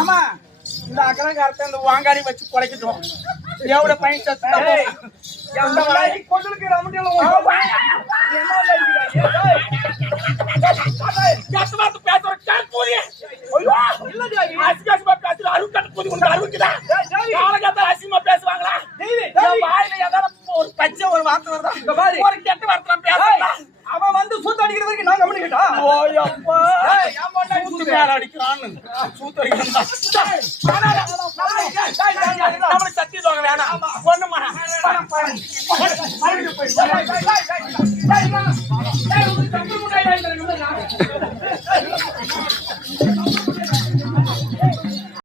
ஆமா இந்த அக்கலங்காரத்தை இந்த வாங்காரி வச்சு குறைக்கட்டும். எவ்வளவு பையன் கொண்டுக்கு பேசுவாங்களா? ஒரு பச்சை ஒரு வார்த்தை ஒரு கெட்ட வார்த்தை பேசலாம். அவன் வந்து சூத்து அடிக்கிற வரைக்கும் நான் கவனிக்கிட்டா மேல அடிக்கிறான்னு சூத்து அடிக்கிறான். சத்தி தோங்க வேணாம் ஒண்ணுமா